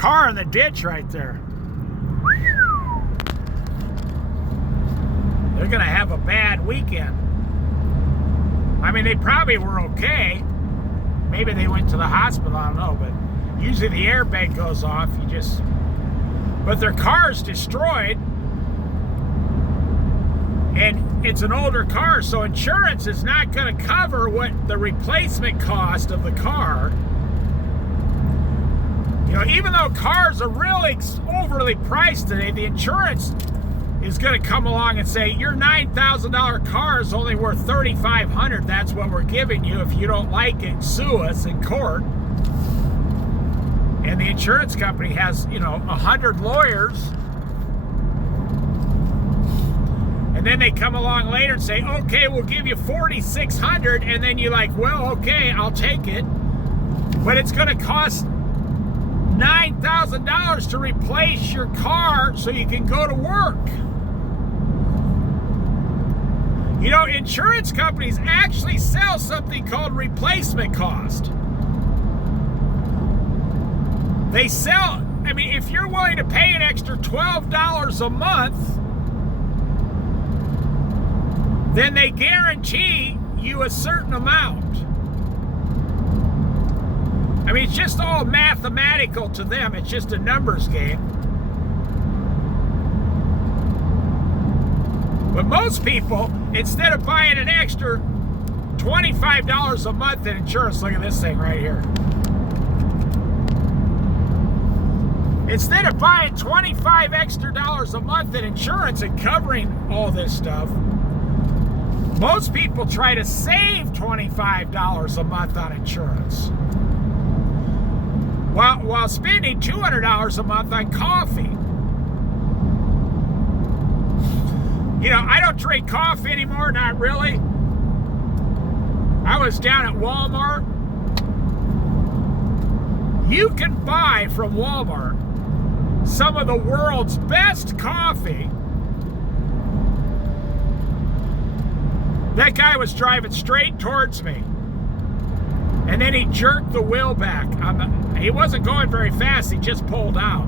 car in the ditch right there. They're going to have a bad weekend. I mean, they probably were okay. Maybe they went to the hospital, I don't know, but usually the airbag goes off. But their car's destroyed. And it's an older car, so insurance is not going to cover what the replacement cost of the car. You know, even though cars are really overly priced today, the insurance is going to come along and say, your $9,000 car is only worth $3,500. That's what we're giving you. If you don't like it, sue us in court. And the insurance company has, 100 lawyers. And then they come along later and say, okay, we'll give you $4,600. And then you're like, well, okay, I'll take it. But it's going to cost $9,000 to replace your car so you can go to work. You know, insurance companies actually sell something called replacement cost. They sell, I mean, if you're willing to pay an extra $12 a month, then they guarantee you a certain amount. I mean, it's just all mathematical to them. It's just a numbers game. But most people, instead of buying an extra $25 a month in insurance, look at this thing right here. Instead of buying $25 extra a month in insurance and covering all this stuff, most people try to save $25 a month on insurance while spending $200 a month on coffee. You know, I don't drink coffee anymore, not really. I was down at Walmart. You can buy from Walmart some of the world's best coffee. That guy was driving straight towards me. And then he jerked the wheel back. He wasn't going very fast, he just pulled out.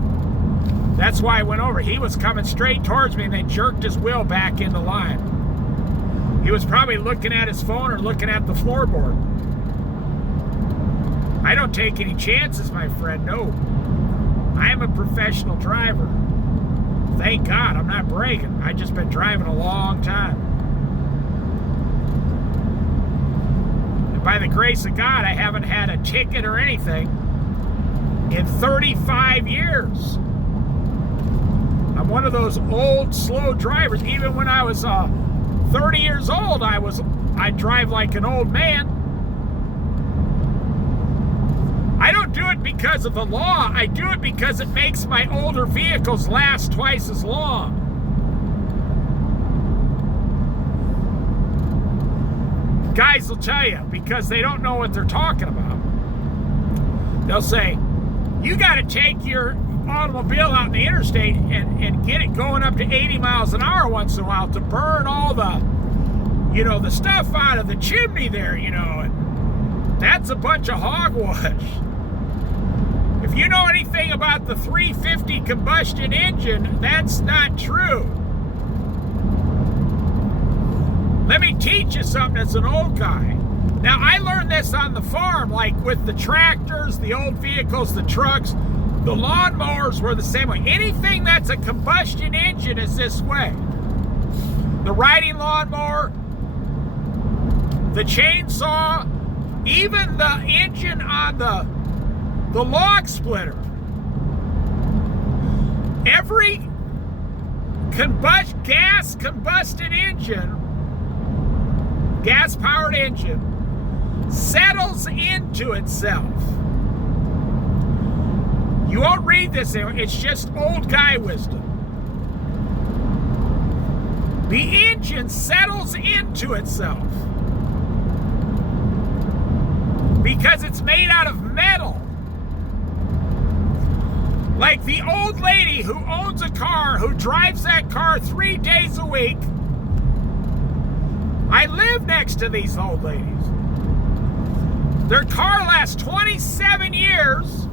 That's why I went over. He was coming straight towards me and then jerked his wheel back into line. He was probably looking at his phone or looking at the floorboard. I don't take any chances, my friend, no. I am a professional driver. Thank God, I'm not bragging. I've just been driving a long time. And by the grace of God, I haven't had a ticket or anything in 35 years. I'm one of those old, slow drivers. Even when I was 30 years old, I'd drive like an old man. I don't do it because of the law. I do it because it makes my older vehicles last twice as long. Guys will tell you because they don't know what they're talking about. They'll say, you got to take your automobile out in the interstate and get it going up to 80 miles an hour once in a while to burn all the, the stuff out of the chimney there, and that's a bunch of hogwash. If you know anything about the 350 combustion engine, that's not true. Let me teach you something as an old guy. Now, I learned this on the farm, like with the tractors, the old vehicles, the trucks. The lawnmowers were the same way. Anything that's a combustion engine is this way. The riding lawnmower, the chainsaw, even the engine on the log splitter. Every gas combusted engine, gas-powered engine, settles into itself. You won't read this anymore. It's just old guy wisdom. The engine settles into itself because it's made out of metal. Like the old lady who owns a car, who drives that car 3 days a week. I live next to these old ladies. Their car lasts 27 years.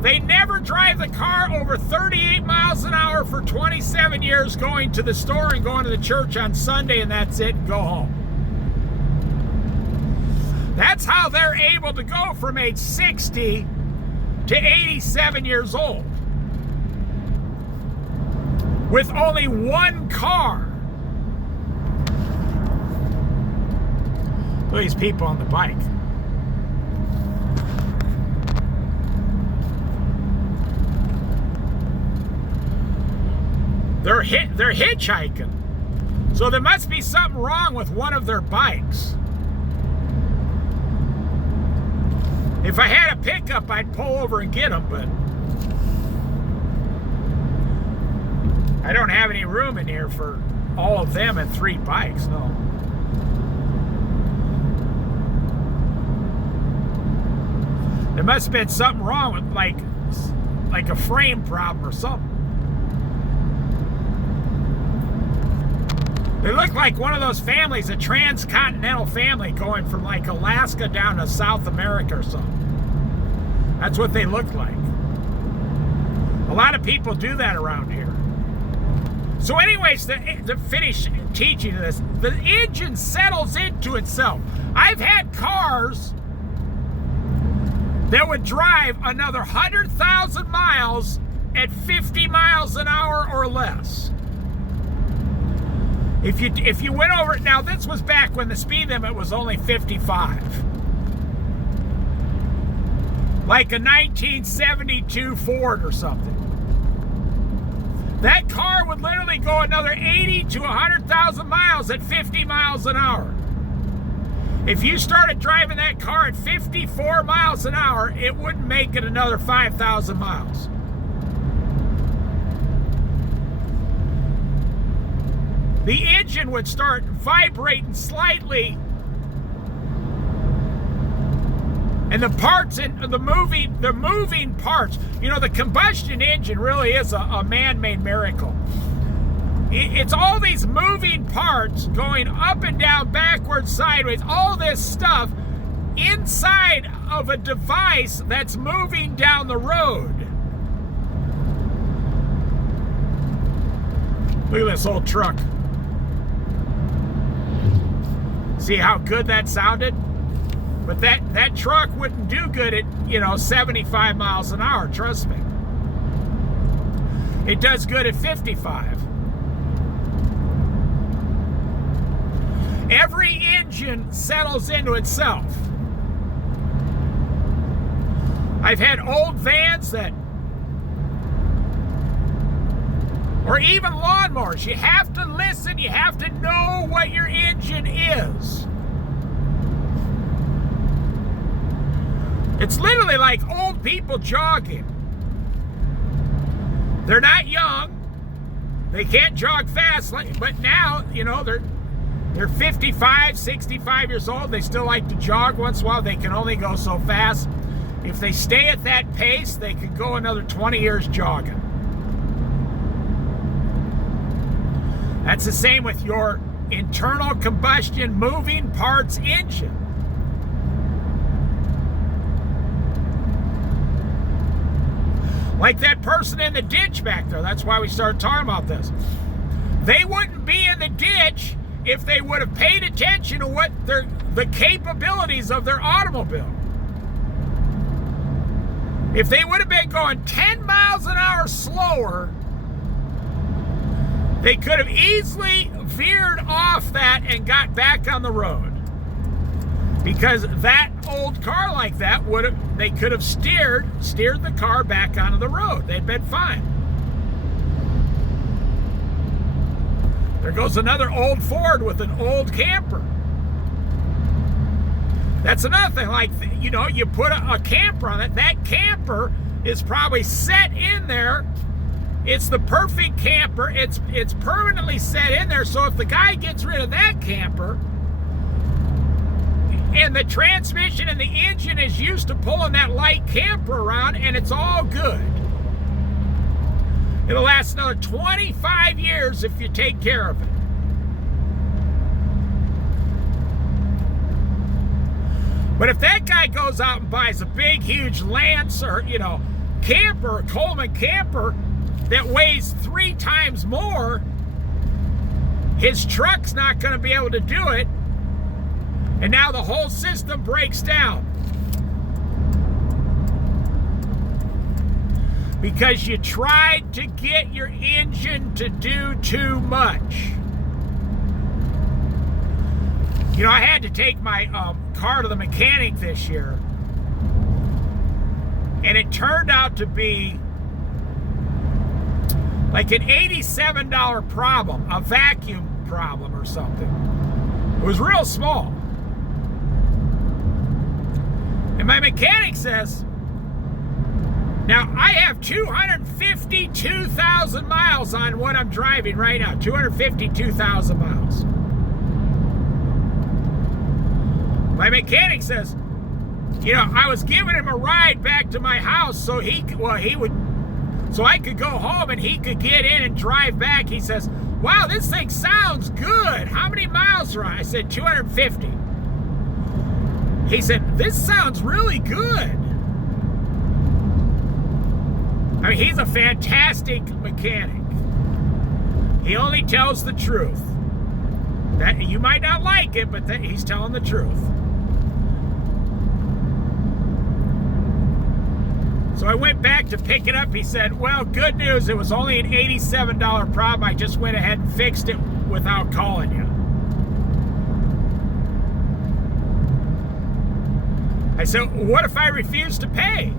They never drive the car over 38 miles an hour for 27 years, going to the store and going to the church on Sunday, and that's it, and go home. That's how they're able to go from age 60 to 87 years old with only one car. Look at these people on the bike. They're hitchhiking. So there must be something wrong with one of their bikes. If I had a pickup, I'd pull over and get them, but I don't have any room in here for all of them and 3 bikes, no. There must have been something wrong with like a frame problem or something. They look like one of those families, a transcontinental family going from like Alaska down to South America or something. That's what they look like. A lot of people do that around here. So anyways, to finish teaching this, the engine settles into itself. I've had cars that would drive another 100,000 miles at 50 miles an hour or less. If you went over, now this was back when the speed limit was only 55. Like a 1972 Ford or something. That car would literally go another 80 to 100,000 miles at 50 miles an hour. If you started driving that car at 54 miles an hour, it wouldn't make it another 5,000 miles. The engine would start vibrating slightly, and the parts in the moving parts, you know, the combustion engine really is a man-made miracle. It's all these moving parts going up and down, backwards, sideways, all this stuff inside of a device that's moving down the road. Look at this old truck. See how good that sounded? But that truck wouldn't do good at, 75 miles an hour, trust me. It does good at 55. Every engine settles into itself. I've had old vans or even lawnmowers. You have to listen, you have to know what your engine is. It's literally like old people jogging. They're not young. They can't jog fast, but now, they're 55, 65 years old. They still like to jog once in a while. They can only go so fast. If they stay at that pace, they could go another 20 years jogging. That's the same with your internal combustion moving parts engine. Like that person in the ditch back there. That's why we started talking about this. They wouldn't be in the ditch if they would have paid attention to what the capabilities of their automobile. If they would have been going 10 miles an hour slower, they could have easily veered off that and got back on the road. Because that old car like that they could have steered the car back onto the road. They'd been fine. There goes another old Ford with an old camper. That's another thing, like, you put a camper on it. That camper is probably set in there. It's the perfect camper. It's permanently set in there. So if the guy gets rid of that camper, and the transmission and the engine is used to pulling that light camper around, and it's all good. It'll last another 25 years if you take care of it. But if that guy goes out and buys a big, huge Lancer, camper, a Coleman camper, that weighs 3 times more. His truck's not going to be able to do it. And now the whole system breaks down. Because you tried to get your engine to do too much. You know, I had to take my car to the mechanic this year. And it turned out to be like an $87 problem, a vacuum problem or something. It was real small. And my mechanic says, now I have 252,000 miles on what I'm driving right now, 252,000 miles. My mechanic says, you know, I was giving him a ride back to my house so so I could go home and he could get in and drive back. He says, wow, this thing sounds good. How many miles are on? I said, 250. He said, this sounds really good. I mean, he's a fantastic mechanic. He only tells the truth. That you might not like it, but he's telling the truth. So I went back to pick it up. He said, well, good news. It was only an $87 problem. I just went ahead and fixed it without calling you. I said, what if I refuse to pay?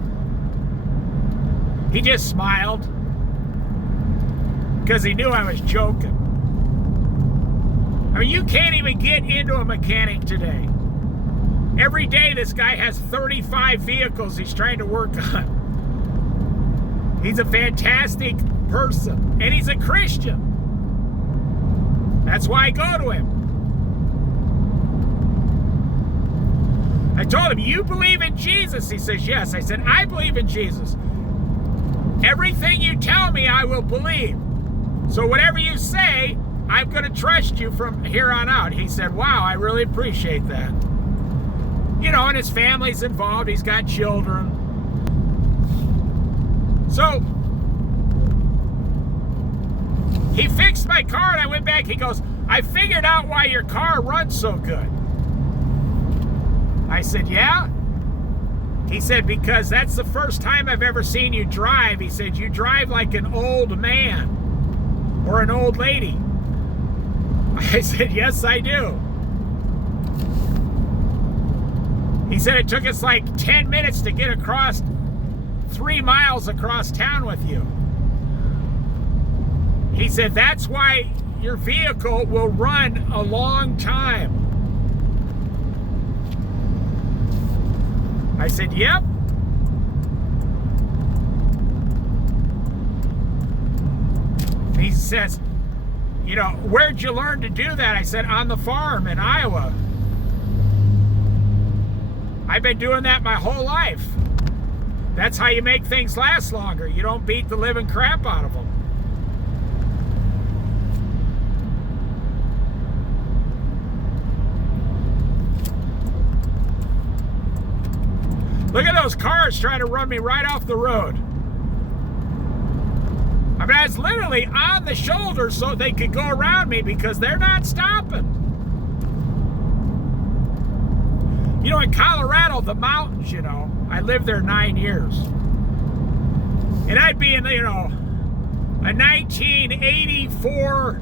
He just smiled because he knew I was joking. I mean, you can't even get into a mechanic today. Every day this guy has 35 vehicles he's trying to work on. He's a fantastic person, and he's a Christian. That's why I go to him. I told him, you believe in Jesus? He says, yes. I said, I believe in Jesus. Everything you tell me, I will believe. So whatever you say, I'm going to trust you from here on out. He said, wow, I really appreciate that. You know, and his family's involved. He's got children. So he fixed my car, and I went back. He goes, I figured out why your car runs so good. I said, yeah? He said, because that's the first time I've ever seen you drive. He said, you drive like an old man or an old lady. I said, yes, I do. He said, it took us like 10 minutes to get across 3 miles across town with you. He said, that's why your vehicle will run a long time. I said, yep. He says, you know, where'd you learn to do that? I said, on the farm in Iowa. I've been doing that my whole life. That's how you make things last longer. You don't beat the living crap out of them. Look at those cars trying to run me right off the road. I mean, I was literally on the shoulder so they could go around me because they're not stopping. You know, in Colorado, the mountains, you know, I lived there 9 years. And I'd be in, you know, a 1984,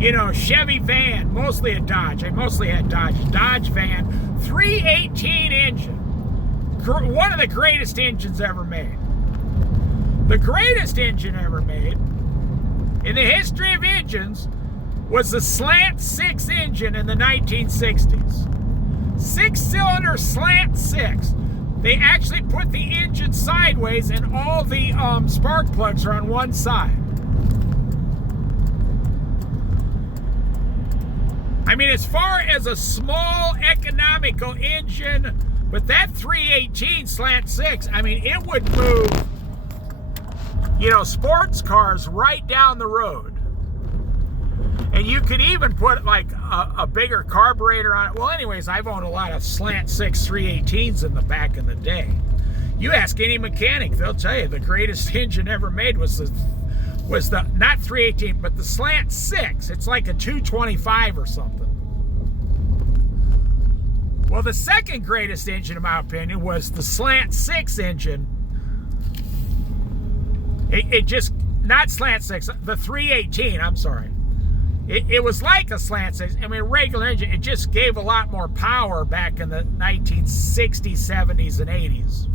you know, Chevy van, mostly a Dodge. I mostly had Dodge van, 318 engine. One of the greatest engines ever made. The greatest engine ever made in the history of engines was the Slant 6 engine in the 1960s. 6-cylinder Slant 6. They actually put the engine sideways and all the spark plugs are on one side. I mean, as far as a small economical engine, but that 318 Slant 6, I mean, it would move, you know, sports cars right down the road. And you could even put like a bigger carburetor on it. Well, anyways, I've owned a lot of Slant 6 318s in the back in the day. You ask any mechanic, they'll tell you the greatest engine ever made was the not 318, but the Slant 6. It's like a 225 or something. Well, the second greatest engine, in my opinion, was the Slant 6 engine. It just, not Slant 6, the 318, I'm sorry. It was like a Slant 6. I mean, a regular engine. It just gave a lot more power back in the 1960s, 70s, and 80s.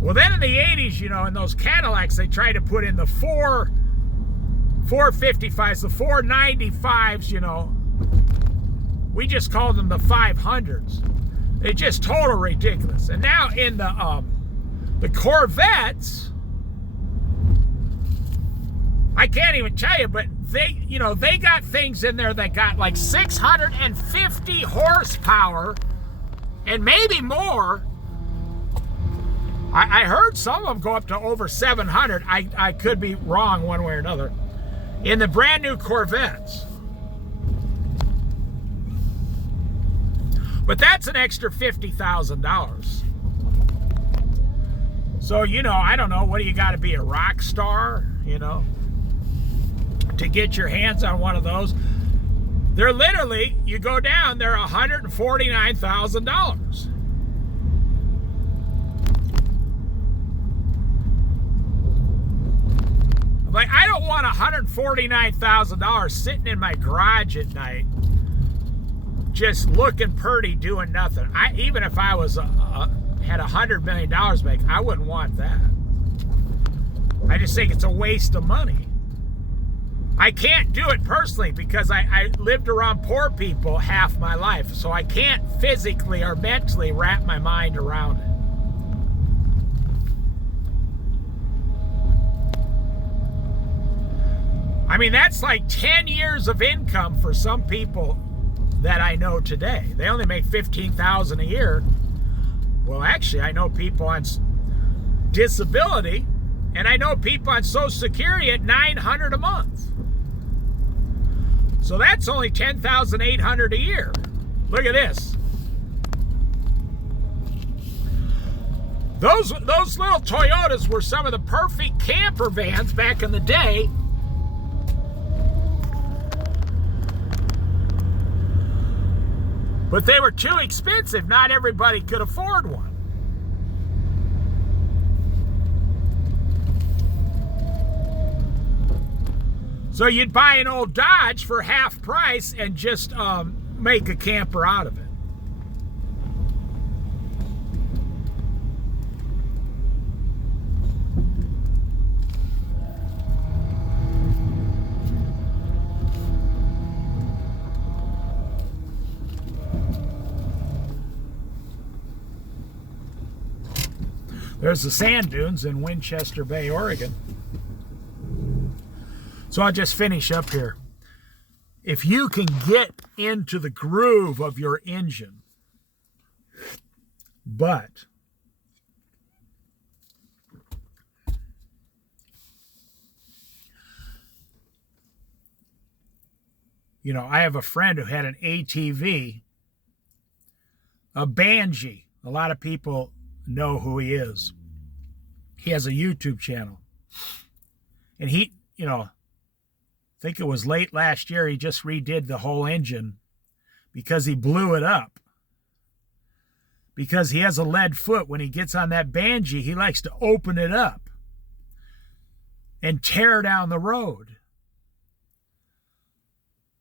Well, then in the 80s, you know, in those Cadillacs, they tried to put in the 455s, the 495s, you know. We just called them the 500s. They're just total ridiculous. And now in the Corvettes, I can't even tell you, but they, you know, they got things in there that got like 650 horsepower and maybe more. I heard some of them go up to over 700. I could be wrong one way or another. In the brand new Corvettes. But that's an extra $50,000. So, you know, I don't know, what do you got to be, a rock star, you know, to get your hands on one of those? They're literally, you go down, they're $149,000. Like, I don't want $149,000 sitting in my garage at night, just looking pretty, doing nothing. Even if I was had $100 million back, I wouldn't want that. I just think it's a waste of money. I can't do it personally because I lived around poor people half my life, so I can't physically or mentally wrap my mind around it. I mean, that's like 10 years of income for some people that I know today. They only make $15,000 a year. Well, actually, I know people on disability, and I know people on Social Security at $900 a month. So that's only $10,800 a year. Look at this. Those little Toyotas were some of the perfect camper vans back in the day. But they were too expensive. Not everybody could afford one. So you'd buy an old Dodge for half price and just make a camper out of it. There's the sand dunes in Winchester Bay, Oregon. So I'll just finish up here. If you can get into the groove of your engine, but you know, I have a friend who had an ATV, a Banshee. A lot of people know who he is. He has a YouTube channel. And he, you know, I think it was late last year, he just redid the whole engine because he blew it up. Because he has a lead foot. When he gets on that Banshee, he likes to open it up and tear down the road.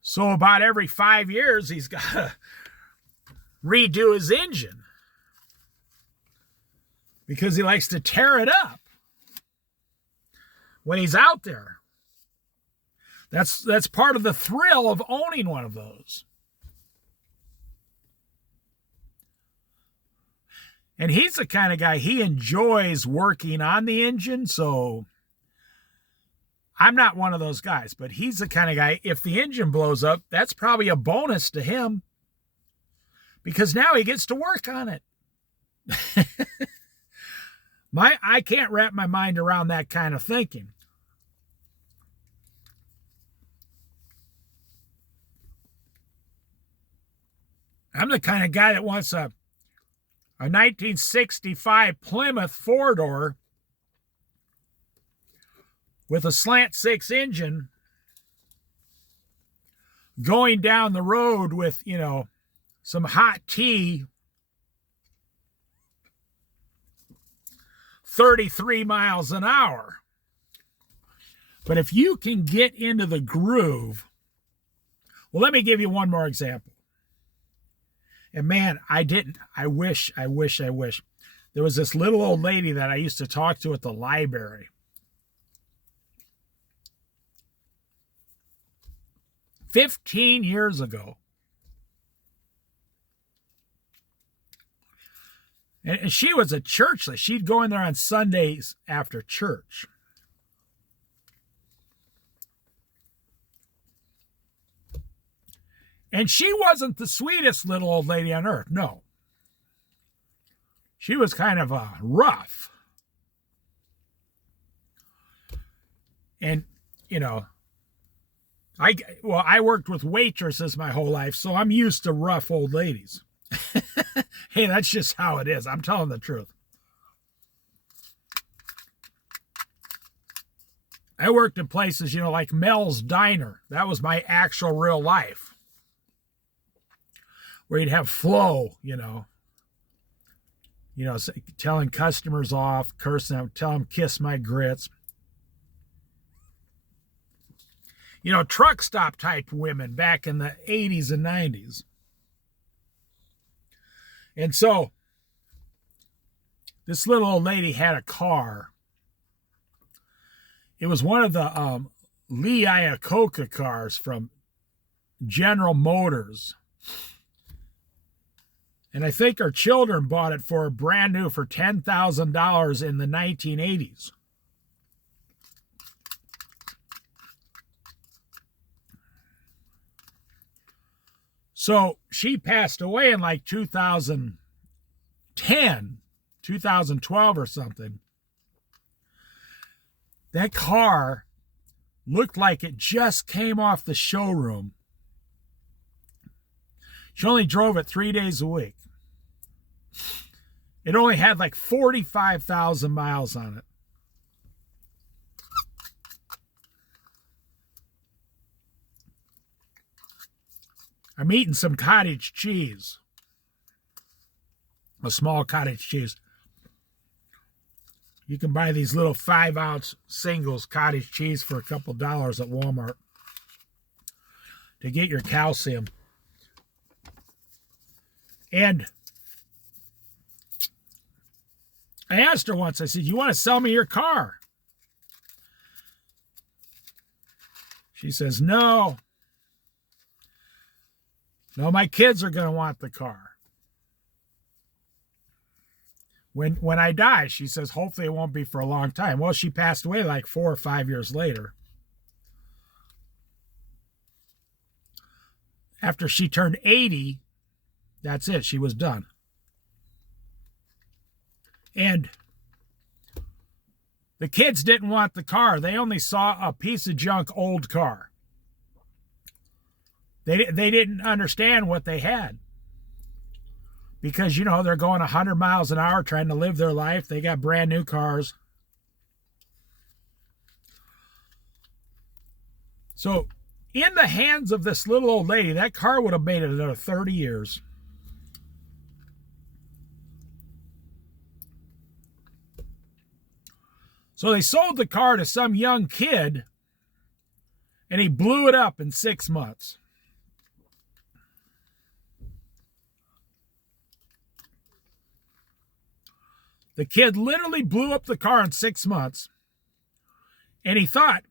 So about every 5 years, he's got to redo his engine because he likes to tear it up when he's out there. That's part of the thrill of owning one of those. And he's the kind of guy, he enjoys working on the engine, so I'm not one of those guys, but he's the kind of guy, if the engine blows up, that's probably a bonus to him because now he gets to work on it. I can't wrap my mind around that kind of thinking. I'm the kind of guy that wants a a 1965 Plymouth four-door with a slant six engine going down the road with, some hot tea, 33 miles an hour. But if you can get into the groove, well, let me give you one more example. And man, I didn't. I wish. There was this little old lady that I used to talk to at the library. 15 years ago. And she was a churchless. She'd go in there on Sundays after church. And she wasn't the sweetest little old lady on earth, no. She was kind of rough. And, I worked with waitresses my whole life, so I'm used to rough old ladies. Hey, that's just how it is. I'm telling the truth. I worked in places, like Mel's Diner. That was my actual real life. Where you'd have Flo, telling customers off, cursing them, tell them kiss my grits. Truck stop type women back in the 80s and 90s. And so, this little old lady had a car. It was one of the Lee Iacocca cars from General Motors. And I think her children bought it for brand new for $10,000 in the 1980s. So she passed away in like 2010, 2012 or something. That car looked like it just came off the showroom. She only drove it 3 days a week. It only had like 45,000 miles on it. I'm eating some cottage cheese. A small cottage cheese. You can buy these little 5-ounce singles cottage cheese for a couple dollars at Walmart to get your calcium. And I asked her once, I said, you want to sell me your car? She says, no. No, my kids are going to want the car. When I die, she says, hopefully it won't be for a long time. Well, she passed away like 4 or 5 years later. After she turned 80, that's it. She was done. And the kids didn't want the car. They only saw a piece of junk old car. They didn't understand what they had. Because, they're going 100 miles an hour trying to live their life. They got brand new cars. So, in the hands of this little old lady, that car would have made it another 30 years. So they sold the car to some young kid, and he blew it up in 6 months. The kid literally blew up the car in 6 months, and he thought,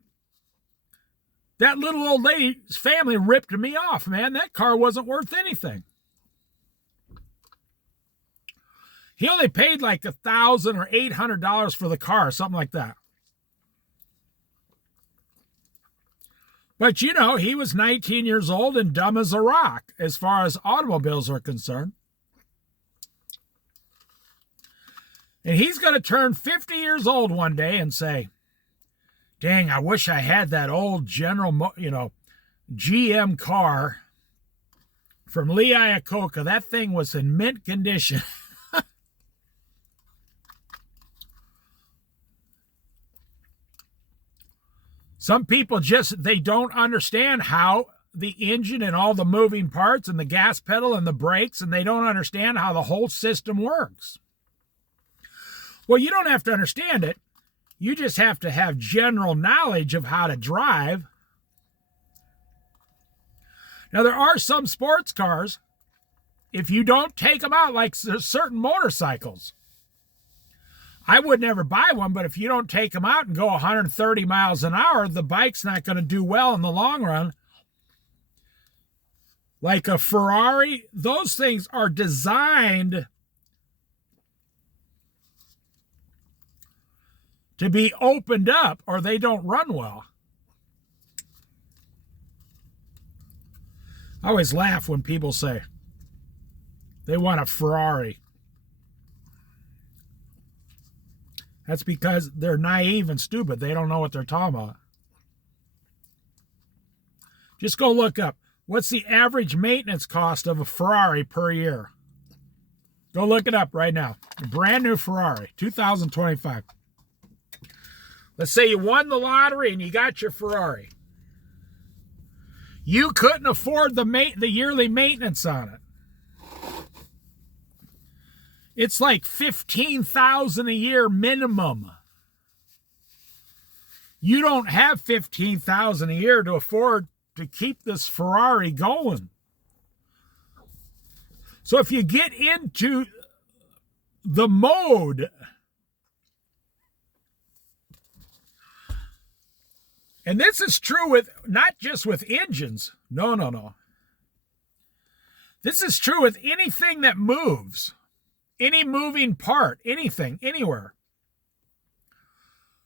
that little old lady's family ripped me off, man. That car wasn't worth anything. He only paid like $1,000 or $800 for the car, something like that. But, he was 19 years old and dumb as a rock as far as automobiles are concerned. And he's going to turn 50 years old one day and say, dang, I wish I had that old GM car from Lee Iacocca. That thing was in mint condition. Some people they don't understand how the engine and all the moving parts and the gas pedal and the brakes, and they don't understand how the whole system works. Well, you don't have to understand it. You just have to have general knowledge of how to drive. Now, there are some sports cars, if you don't take them out, like certain motorcycles. I would never buy one, but if you don't take them out and go 130 miles an hour, the bike's not going to do well in the long run. Like a Ferrari, those things are designed to be opened up or they don't run well. I always laugh when people say they want a Ferrari. That's because they're naive and stupid. They don't know what they're talking about. Just go look up, what's the average maintenance cost of a Ferrari per year? Go look it up right now. A brand new Ferrari, 2025. Let's say you won the lottery and you got your Ferrari. You couldn't afford the yearly maintenance on it. It's like $15,000 a year minimum. You don't have $15,000 a year to afford to keep this Ferrari going. So if you get into the mode, and this is true with not just with engines. No. This is true with anything that moves. Any moving part, anything, anywhere.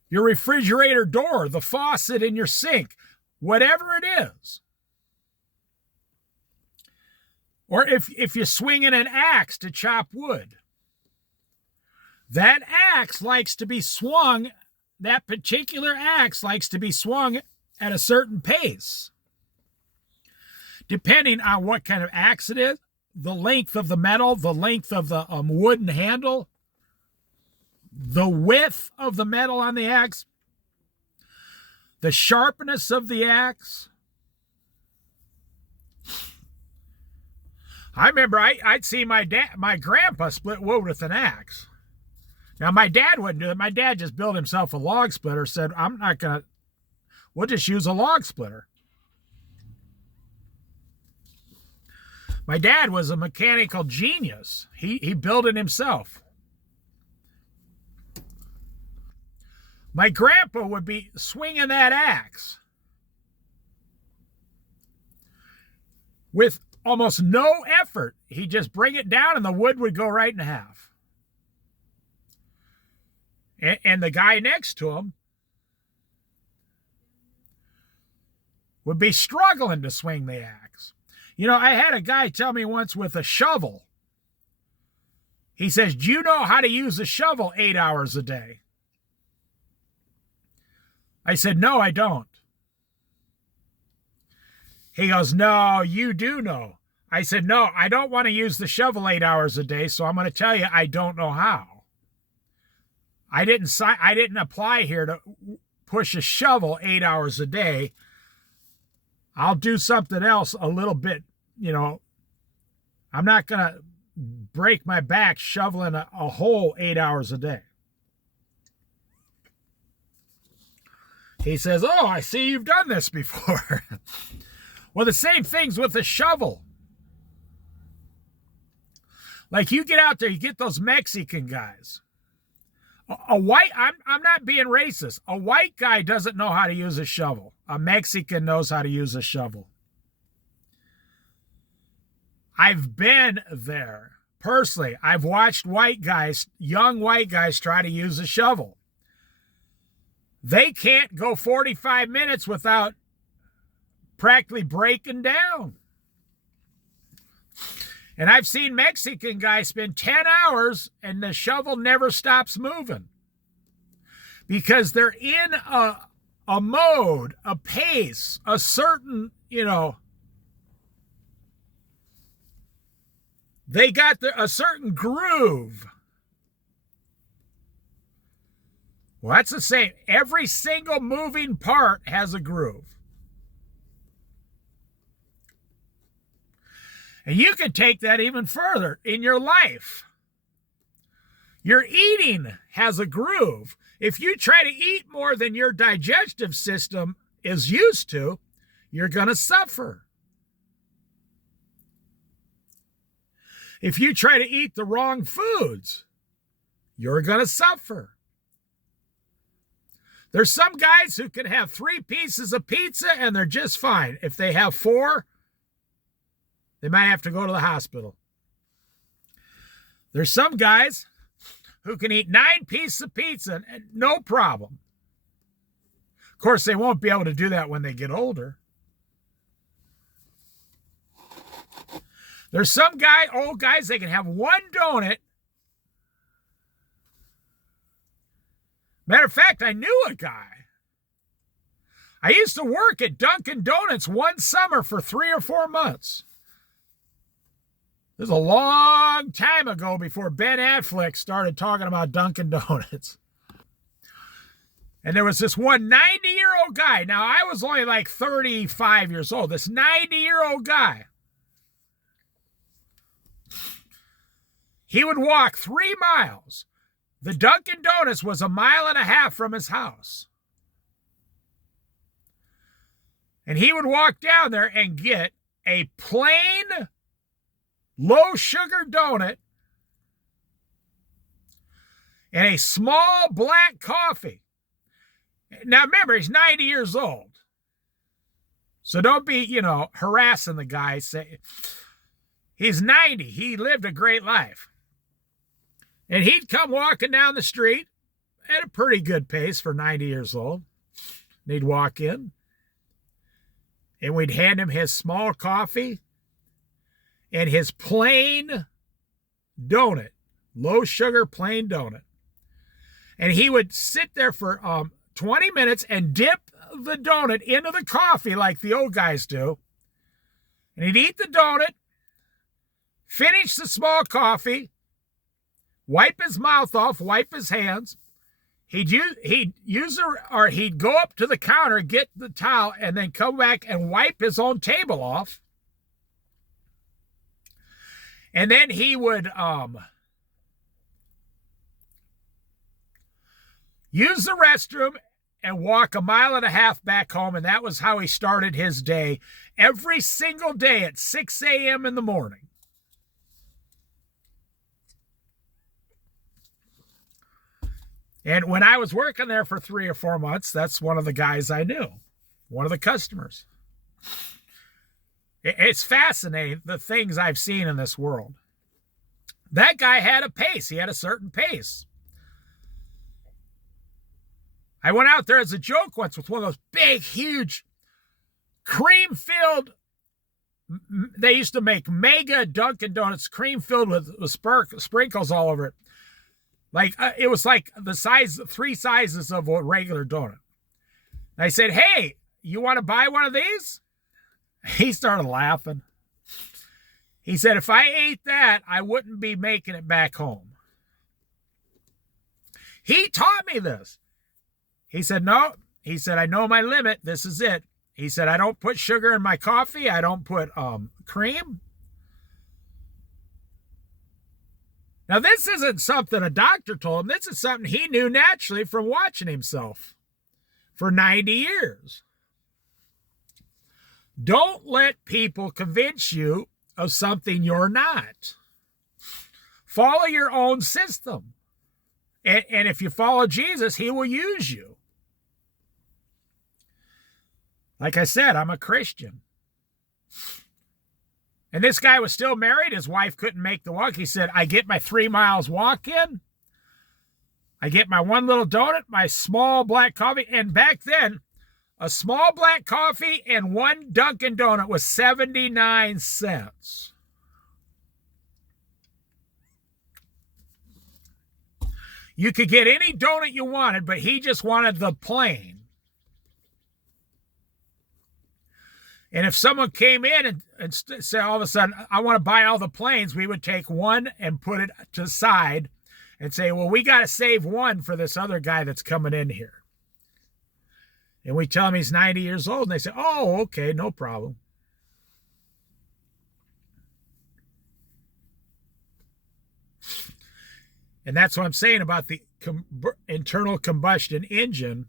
Your refrigerator door, the faucet in your sink, whatever it is. Or if you're swinging an axe to chop wood, that axe likes to be swung, that particular axe likes to be swung at a certain pace. Depending on what kind of axe it is, the length of the metal, the length of the wooden handle, the width of the metal on the axe, the sharpness of the axe. I remember I'd see my grandpa split wood with an axe. Now, my dad wouldn't do it. My dad just built himself a log splitter, said, we'll just use a log splitter. My dad was a mechanical genius. He built it himself. My grandpa would be swinging that axe with almost no effort. He'd just bring it down and the wood would go right in half. And the guy next to him would be struggling to swing the axe. You know, I had a guy tell me once with a shovel. He says, do you know how to use a shovel 8 hours a day? I said, no, I don't. He goes, no, you do know. I said, no, I don't want to use the shovel 8 hours a day, so I'm going to tell you I don't know how. I didn't apply here to push a shovel 8 hours a day. I'll do something else a little bit, I'm not going to break my back shoveling a hole 8 hours a day. He says, oh, I see you've done this before. Well, the same thing's with a shovel. Like you get out there, you get those Mexican guys. I'm not being racist. A white guy doesn't know how to use a shovel. A Mexican knows how to use a shovel. I've been there. Personally, I've watched young white guys try to use a shovel. They can't go 45 minutes without practically breaking down. And I've seen Mexican guys spend 10 hours and the shovel never stops moving. Because they're in a mode, a pace, a certain, they got a certain groove. Well, that's the same. Every single moving part has a groove. And you can take that even further in your life. Your eating has a groove. If you try to eat more than your digestive system is used to, you're going to suffer. If you try to eat the wrong foods, you're going to suffer. There's some guys who can have 3 pieces of pizza and they're just fine. If they have 4, they might have to go to the hospital. There's some guys who can eat 9 pieces of pizza and no problem. Of course, they won't be able to do that when they get older. There's some old guys, they can have 1 donut. Matter of fact, I knew a guy. I used to work at Dunkin' Donuts one summer for 3 or 4 months. This is a long time ago before Ben Affleck started talking about Dunkin' Donuts. And there was this one 90-year-old guy. Now, I was only like 35 years old. This 90-year-old guy. He would walk 3 miles. The Dunkin' Donuts was 1.5 miles from his house. And he would walk down there and get a plain, low-sugar donut and a small black coffee. Now, remember, he's 90 years old. So don't be, harassing the guy. Say, he's 90. He lived a great life. And he'd come walking down the street at a pretty good pace for 90 years old. And he'd walk in, and we'd hand him his small coffee and his plain donut, low sugar plain donut. And he would sit there for 20 minutes and dip the donut into the coffee like the old guys do. And he'd eat the donut, finish the small coffee, wipe his mouth off, wipe his hands. He'd go up to the counter, get the towel, and then come back and wipe his own table off. And then he would use the restroom and walk 1.5 miles back home. And that was how he started his day every single day at 6 a.m. in the morning. And when I was working there for 3 or 4 months, that's one of the guys I knew, one of the customers. It's fascinating, the things I've seen in this world. That guy had a pace. He had a certain pace. I went out there as a joke once with one of those big, huge, cream-filled, they used to make mega Dunkin' Donuts, cream-filled with sprinkles all over it. Like, it was like the size, 3 sizes of a regular donut. And I said, hey, you want to buy one of these? He started laughing. He said, if I ate that, I wouldn't be making it back home. He taught me this. He said, no. He said, I know my limit. This is it. He said, I don't put sugar in my coffee. I don't put cream. Now, this isn't something a doctor told him. This is something he knew naturally from watching himself for 90 years. Don't let people convince you of something you're not. Follow your own system. And if you follow Jesus, he will use you. Like I said, I'm a Christian. And this guy was still married. His wife couldn't make the walk. He said, I get my 3 miles walk in. I get my 1 little donut, my small black coffee. And back then, a small black coffee and 1 Dunkin' Donut was 79 cents. You could get any donut you wanted, but he just wanted the plain. And if someone came in and said all of a sudden, I want to buy all the plains, we would take 1 and put it to the side and say, well, we got to save one for this other guy that's coming in here. And we tell him he's 90 years old, and they say, oh, okay, no problem. And that's what I'm saying about the internal combustion engine.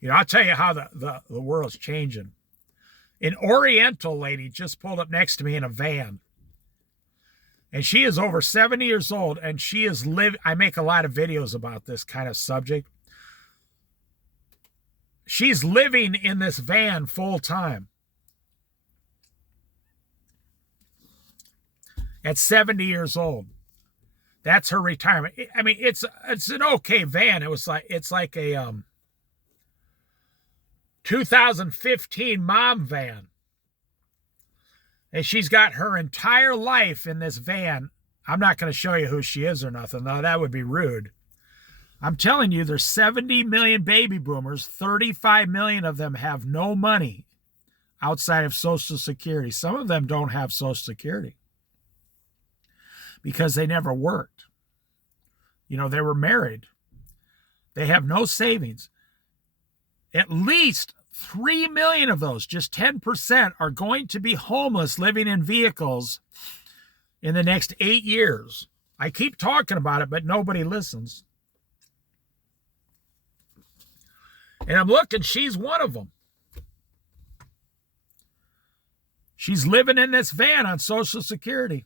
You know, I'll tell you how the world's changing. An Oriental lady just pulled up next to me in a van. And she is over 70 years old, and she is I make a lot of videos about this kind of subject. She's living in this van full time. At 70 years old. That's her retirement. I mean, it's an okay van. It's like a 2015 mom van. And she's got her entire life in this van. I'm not going to show you who she is or nothing. No, that would be rude. I'm telling you, there's 70 million baby boomers. 35 million of them have no money outside of Social Security. Some of them don't have Social Security because they never worked. You know, they were married. They have no savings. At least 3 million of those, just 10%, are going to be homeless living in vehicles in the next 8 years. I keep talking about it, but nobody listens. And I'm looking, she's one of them. She's living in this van on Social Security.